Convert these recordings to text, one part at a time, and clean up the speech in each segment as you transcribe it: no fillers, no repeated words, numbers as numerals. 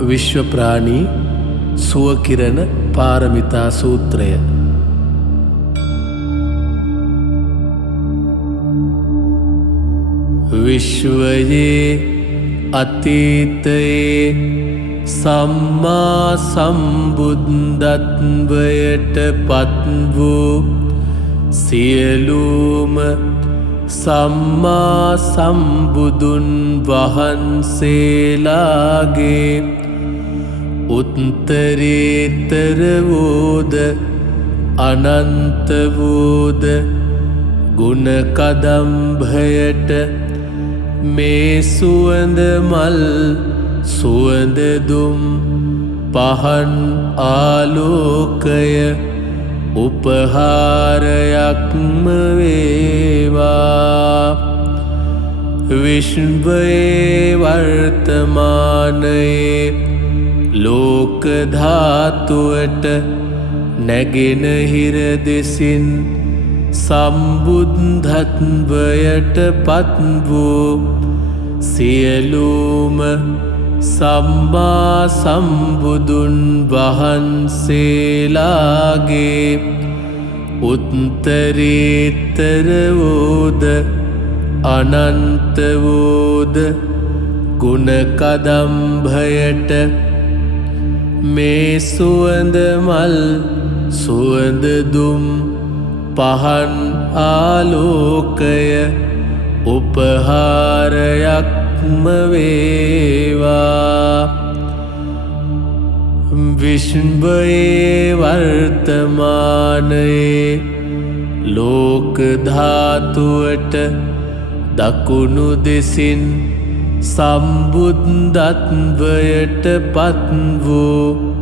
විශ්ව ප්‍රාණී සුවකිරණ පාරමිතා සූත්‍රය. විශ්වයේ අතීතයේ සම්මා සම්බුද්ධත්වයට පත් වූ සියලුම සම්මා සම්බුදුන් වහන්සේලාගේ උත්තරීතර වූද අනන්ත වූද ගුණ කදම්භයට මේ සුවඳ මල් සුවඳ දුම් පහන් ආලෝකය උපහාරයක්ම වේවා. විශ්වයේ වර්තමානයේ ලෝක ධාතුවට නැගෙනහිර දෙසින් සම්බුද්ධත්වයට පත් වූ සියලුම සම්මා සම්බුදුන් වහන්සේලාගේ උත්තරීතර වූද අනන්ත වූද ගුණ කදම්භයට මේ සුවඳ මල් සුවඳ දුම් පහන් ආලෝකය උපහාරයක්ම වේවා. විශ්වයේ වර්තමානයේ ලෝක ධාතුවට දකුණු දෙසින් සම්බුද්ධත්වයට පත් වූ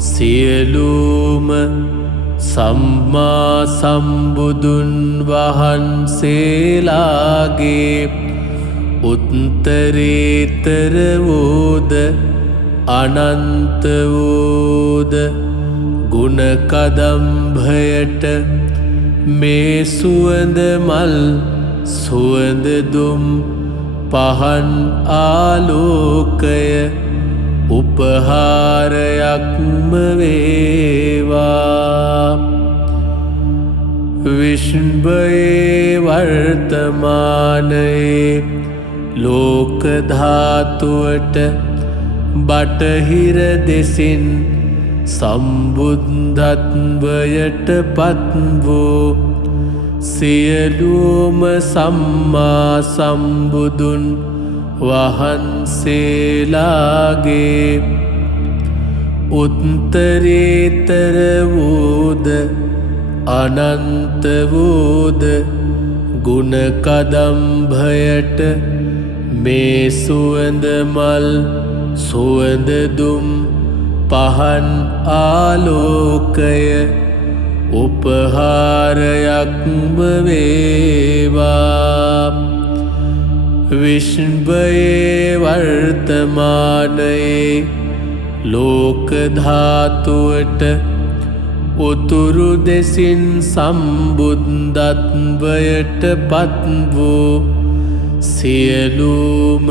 සියලුම සම්මා සම්බුදුන් වහන්සේලාගේ උත්තරීතර වූද අනන්ත වූද ගුණ කදම්භයට මේ සුවඳ මල් සුවඳ දුම් පහන් ආලෝකය උපහාරයක්ම වේවා. විශ්වයේ වර්තමානයේ ලෝක ධාතුවට බටහිර දෙසින් සම්බුද්ධත්වයට පත් වූ සියලුම සම්මා සම්බුදුන් වහන්සේලාගේ උත්තරීතර වූද අනන්ත වූද ගුණ කදම්භයට මේ සුවඳ මල් සුවඳ දුම් පහන් ආලෝකය උපහාරයක්ම වේවා. විශ්වයේ වර්තමානයේ ලෝක ධාතුවට උතුරු දෙසින් සම්බුද්ධත්වයට පත් වූ සියලුම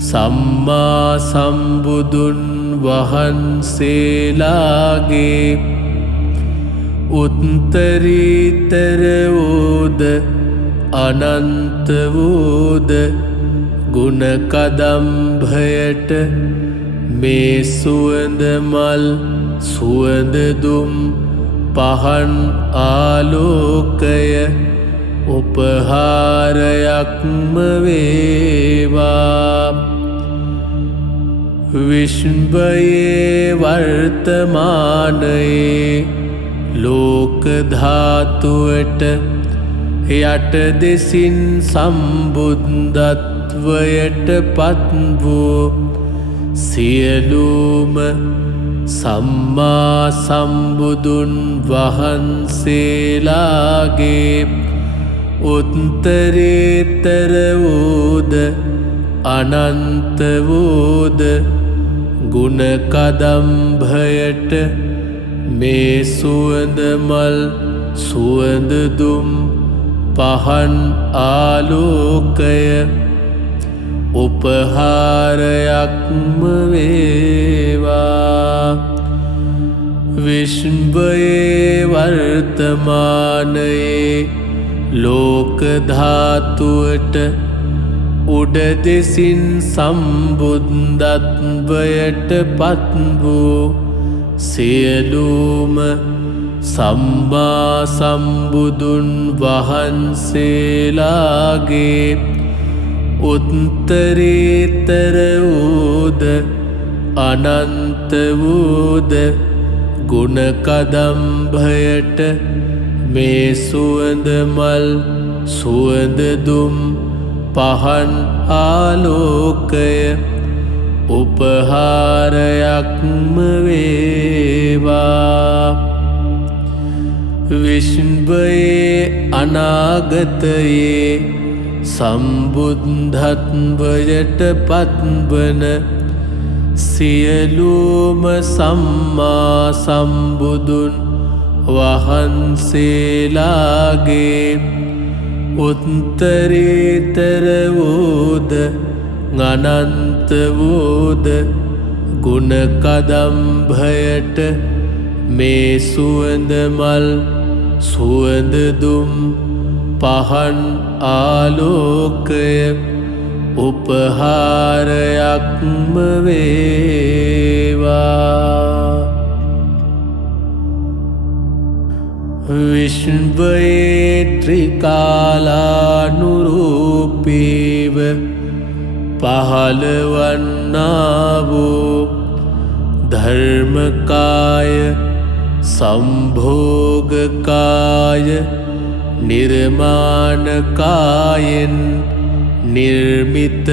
සම්මා සම්බුදුන් වහන්සේලාගේ උත්තරීතර වූද අනන්ත වූද ගුණ කදම්භයට මේ සුවඳ මල් සුවඳ දුම් පහන් ආලෝකය උපහාරයක්ම වේවා. විශ්වයේ වර්තමානයේ ලෝක ධාතුවට යට දෙසින් සම්බුද්ධත්වයට පත් වූ සියලුම සම්මා සම්බුදුන් වහන්සේලාගේ උත්තරීතර වූද අනන්ත වූද ගුණ කදම්භයට මේ සුවඳ මල් සුවඳ දුම් පහන් ආලෝකය උපහාරයක්ම වේවා. විශ්වයේ වර්තමානයේ ලෝක ධාතුවට උඩ දෙසින් සම්බුද්ධත්වයට පත් වූ සියලුම සම්මා සම්බුදුන් වහන්සේලාගේ උත්තරීතර වූද අනන්ත වූද ගුණ කදම්භයට මේ සුවඳ මල් සුවඳ දුම් පහන් ආලෝකය උපහාරයක්ම වේවා. විශ්වයේ අනාගතයේ සම්බුද්ධත්වයට පත්වන සියලුම සම්මා සම්බුදුන් වහන්සේලාගේ උත්තරීතර වූද අනන්ත වූද ගුණ කදම්භයට මේ සුවඳ මල් සුවඳ දුම් පහන් ආලෝකය උපහාරයක්ම වේවා. විශ්වයේ ත්‍රිකාලානුරූපීව පහළවන්නා වූ ධර්මකාය සම්භෝගකාය නිර්මාණකායෙන් නිර්මිත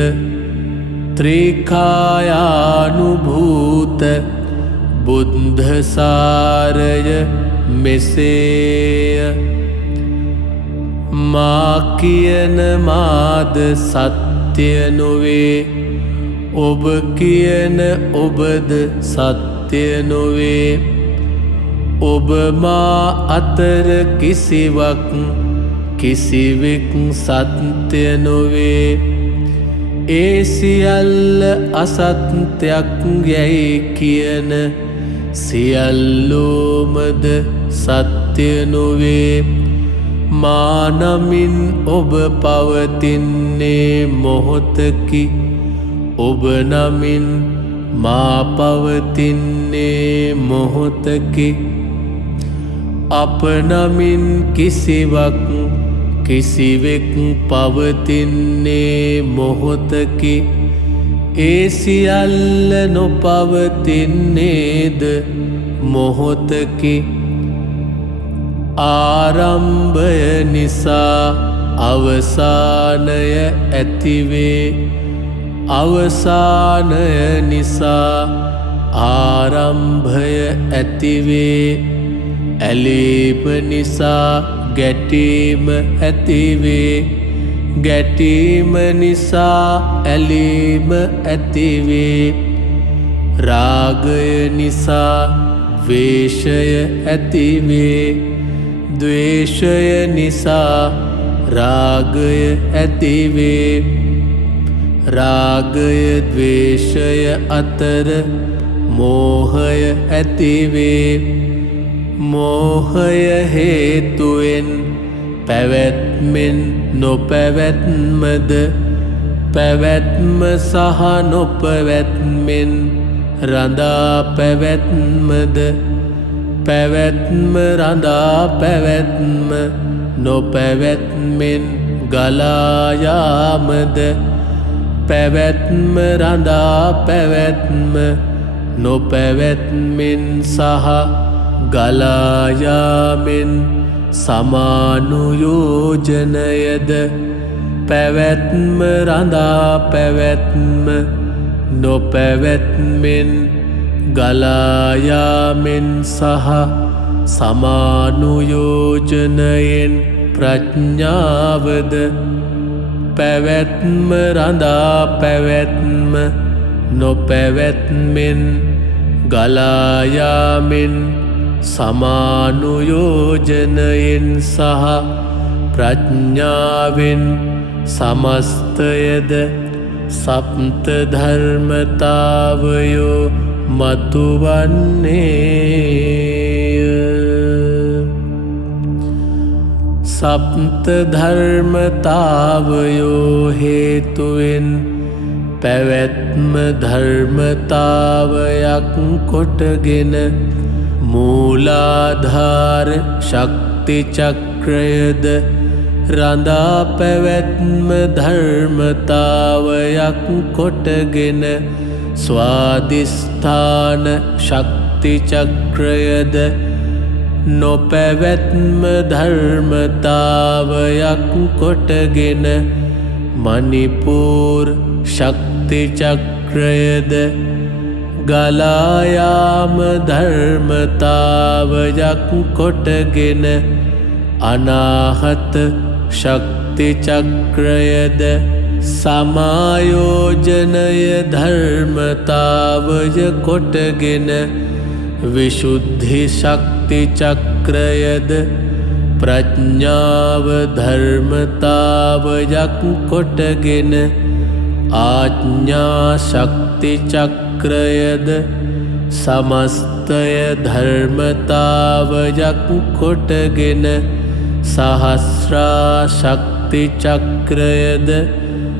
ත්‍රිකායානුභූත බුද්ධසාරය මෙසේය. මා කියන මාද සත්‍ය නොවේ, ඔබ කියන ඔබද සත්‍ය නොවේ. ඔබ මා අතර කිසිවක් කිසිවෙක් සත්‍ය නොවේ. ඒ සියල්ල අසත්‍යයක් යැයි කියන සියල්ලෝමද සත්‍ය නොවේ. මා නමින් ඔබ පවතින්නේ මොහොතකි, ඔබ නමින් මා පවතින්නේ මොහොතකි. අප නමින් කිසිවක් කිසිවෙක් පවතින්නේ මොහොතකි. ඒ සියල්ල නොපවතින්නේද මොහොතකි. ආරම්භය නිසා අවසානය ඇතිවේ, අවසානය නිසා ආරම්භය ඇතිවේ. ඇලීම නිසා ගැටීම ඇතිවේ, ගැටීම නිසා ඇලීම ඇතිවේ. රාගය නිසා ද්වේෂය ඇතිවේ, ද්වේෂය නිසා රාගය ඇතිවේ. රාගය ද්වේෂය අතර මෝහය ඇතිවේ. මෝහය හේතුවෙන් පැවැත්මෙන් නොපැවැත්මද, පැවැත්ම සහ නොපැවැත්මෙන් රඳා පැවැත්මද, පැවැත්ම රඳා පැවැත්ම නොපැවැත්මෙන් ගලා යාමද, පැවැත්ම රඳා පැවැත්ම නොපැවැත්මෙන් සහ ගලා යාමෙන් සමානුයෝජනයද, පැවැත්ම රඳා පැවැත්ම නොපැවැත්මෙන් ගලා යාමෙන් සහ සමානුයෝජනයෙන් ප්‍රඥාවද, පැවැත්ම රඳා පැවැත්ම නොපැවැත්මෙන් ගලා යාමෙන් සමානුයෝජනයෙන් සහ ප්‍රඥාවෙන් සමස්තයද සප්ත ධර්මතාවයෝ මතුවන්නේය. සප්ත ධර්මතාවයෝ හේතුවෙන් පැවැත්ම ධර්මතාවයක් කොටගෙන මූලාධාර ශක්ති චක්‍රයද රඳා පැවැත්ම ධර්මතාවයක් කොටගෙන ස්වාදිස්ථාන ශක්ති චක්‍රයද නොපැවැත්ම ධර්මතාවයක් කොටගෙන මණිපූර් ශක්ති චක්‍රයද ගලායාම ධර්මතාවයක් කොටගෙන අනාහත ශක්ති චක්‍රයද සමායෝජනය ධර්මතාවය කොටගෙන විශුද්ධි ශක්ති චක්‍රයද ප්‍රඥාව ධර්මතාවයක් කොටගෙන ආඥා ශක්ති චක්‍රයද සමස්තය ධර්මතාවයක් කොටගෙන සහස්‍රා ශක්ති චක්‍රයද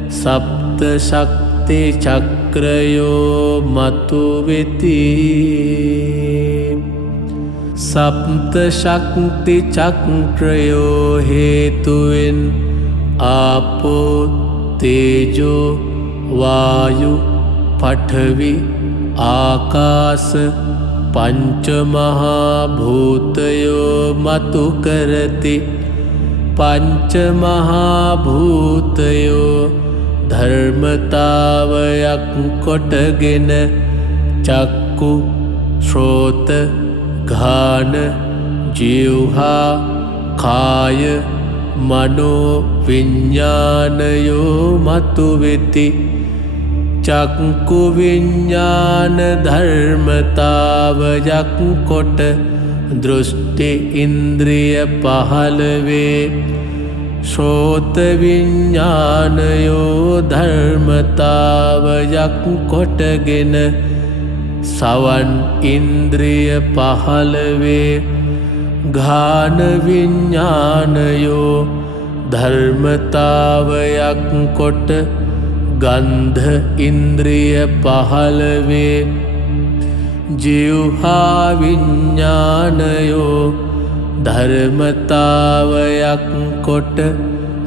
සප්ත ශක්ති චක්‍රයෝ මතුවෙති. සප්ත ශක්ති චක්‍රයෝ හේතුවෙන් ආපෝ තේජෝ වායු පඨවි ආකාශ පංච මහා භූතයෝ මතු කරති. පංච මහා භූතයෝ ධර්මතාවයක් කොටගෙන චක්කු ශ්‍රෝත ඝාන ජීවහා කාය මනෝ විඤ්ඤාණයෝ මතුවෙති. චක්කු විඤ්ඤාණ ධර්මතාවයක් කොට දෘෂ්ටි ඉන්ද්‍රිය පහළ වේ. ශ්‍රෝත විඤ්ඤාණයෝ ධර්මතාවයක් කොටගෙන සවන් ඉන්ද්‍රිය පහළ වේ. ඝාන විඤ්ඤාණයෝ ධර්මතාවයක් කොට ගන්ධ ඉන්ද්‍රිය පහළ වේ. ජීවහා විඤ්ඤාණයෝ ධර්මතාවයක් කොට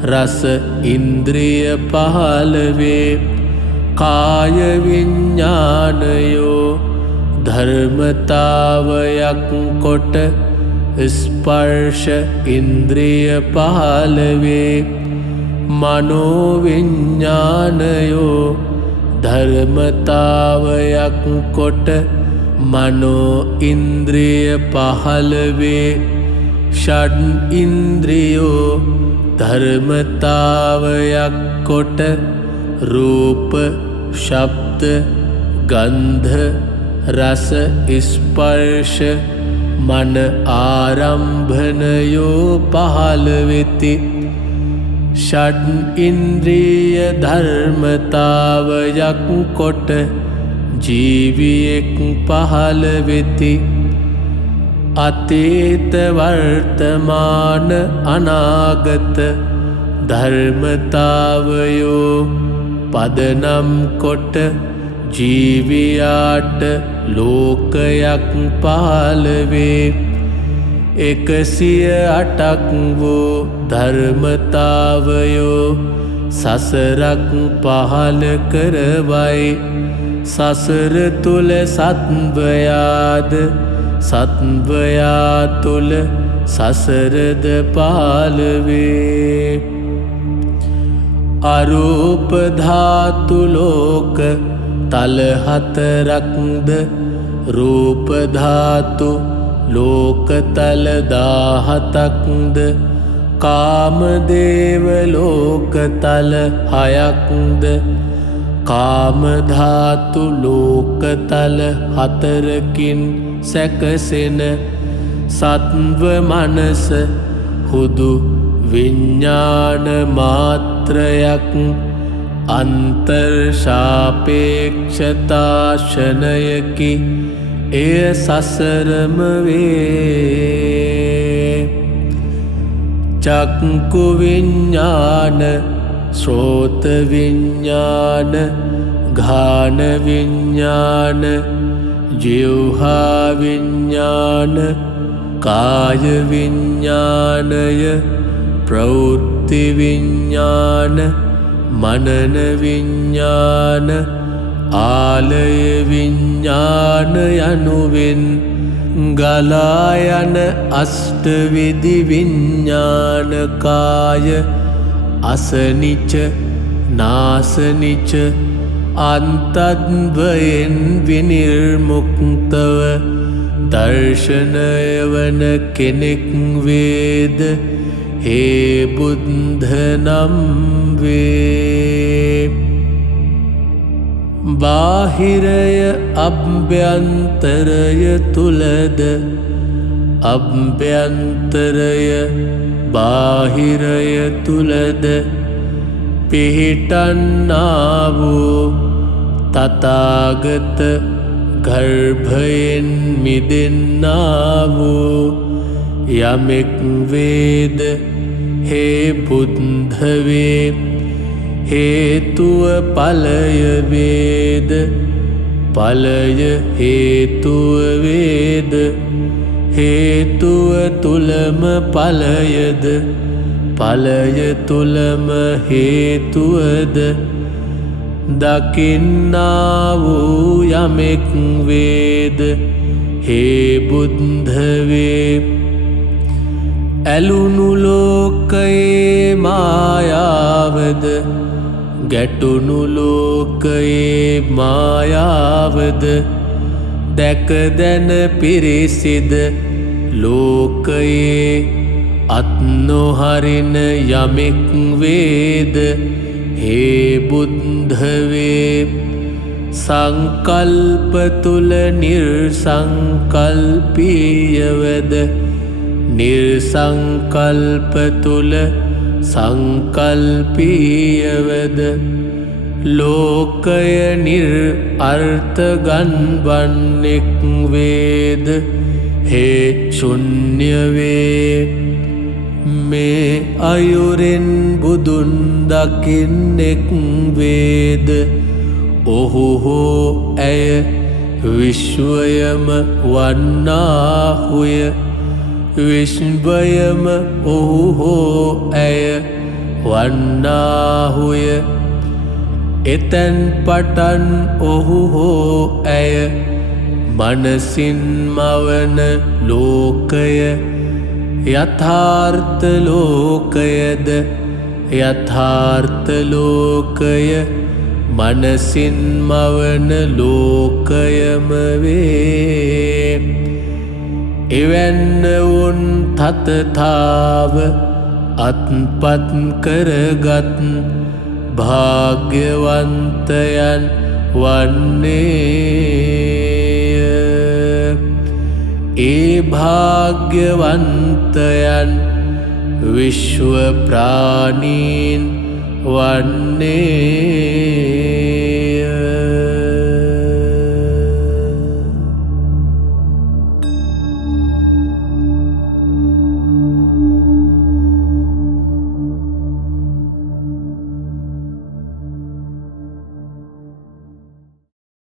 රස ඉන්ද්‍රිය පහළ වේ. කාය විඤ්ඤාණයෝ ධර්මතාවයක් කොට ස්පර්ශ ඉන්ද්‍රිය පහළ වේ. මනෝ විඤ්ඤාණයෝ ධර්මතාවයක් කොට මනෝ ඉන්ද්‍රිය පහළ වේ. ෂඩ් ඉන්ද්‍රියෝ ධර්මතාවයක් කොට රූප ශබ්ද ගන්ධ රස ස්පර්ශ මන ආරම්භනයෝ පහළ වෙති. ෂඩ් ඉන්ද්‍රිය ධර්මතාවයක් කොට ජීවියෙක් පහළ වෙති. අතීත වර්තමාන අනාගත ධර්මතාවයෝ පදනම් කොට ජීවියාට ලෝකයක් පහළ වේ. 108ක් වූ ධර්මතාවයෝ සසරක් පහළ කරවයි. සසර තුල සත්වයාද සත්වයා තුල සසරද පහළ වේ. අරූප ධාතු ලෝක තල හතරක්ද රූප ධාතු ලෝක තල 17ක්ද කාමදේව ලෝක තල 6ක්ද කාම ධාතු ලෝක තල 4කින් සැකසෙන සත්ව මනස හුදු විඤ්ඤාණ මාත්‍රයක් අන්තර්ශාපේක්ෂතාශනයකි එය සසරම වේ. චක්කු විඤ්ඤාණ ශ්‍රෝත විඤ්ඤාණ ඝාන විඤ්ඤාණ ජීවහා විඤ්ඤාණ කාය විඤ්ඤාණය ප්‍රවෘත්ති විඤ්ඤාණ මනන විඤ්ඤාණ ආලය විඤ්ඤාණ යනුවෙන් ගලා යන අෂ්ටවිධි විඤ්ඤාණ කාය අසනිච නාසනිච අන්තද්වයෙන් විනිර්මුක්තව දර්ශනය වන කෙනෙක් වේද හේ බුද්ධ නම් වේ. බාහිරය අභ්‍යන්තරය තුලද අභ්‍යන්තරය බාහිරය තුලද පිහිටන්නා වූ තථාගත ගර්භයෙන් මිදෙන්නා වූ යමෙක් වේද හේ බුද්ධ වේ. හේතුව ඵලය වේද ඵලය හේතුව වේද හේතුව තුලම ඵලයද ඵලය තුලම හේතුවද දකින්නා වූ යමෙක් වේද හේ බුද්ධ වේ. ඇලුණු ලෝකයේ මායාවද ගැටුණු ලෝකයේ මායාවද දැක දැන පිරිසිද ලෝකයේ අත් නොහරින යමෙක් වේද හේ බුද්ධ වේ. සංකල්ප තුල නිර්සංකල්පීයවද නිර්සංකල්ප තුල සංකල්පීයවද ලෝකය නිර්අර්ථ ගන්වන්නෙක් වේද හේ ශුන්‍ය වේ. මේ අයුරෙන් බුදුන් දකින්නෙක් වේද ඔහු හෝ ඇය විශ්වයම වන්නාහුය. විශ්වයම ඔහු හෝ ඇය වන්නාහුය. එතැන් පටන් ඔහු හෝ ඇය මනසින් මවන ලෝකය යථාර්ථ ලෝකයද යථාර්ථ ලෝකය මනසින් මවන ලෝකයම වේ. එවැන්න වුන් තතතාව අත්පත් කරගත් භාග්‍යවන්තයන් වන්නේය. ඒ භාග්‍යවන්තයන් විශ්ව ප්‍රාණීන් වන්නේ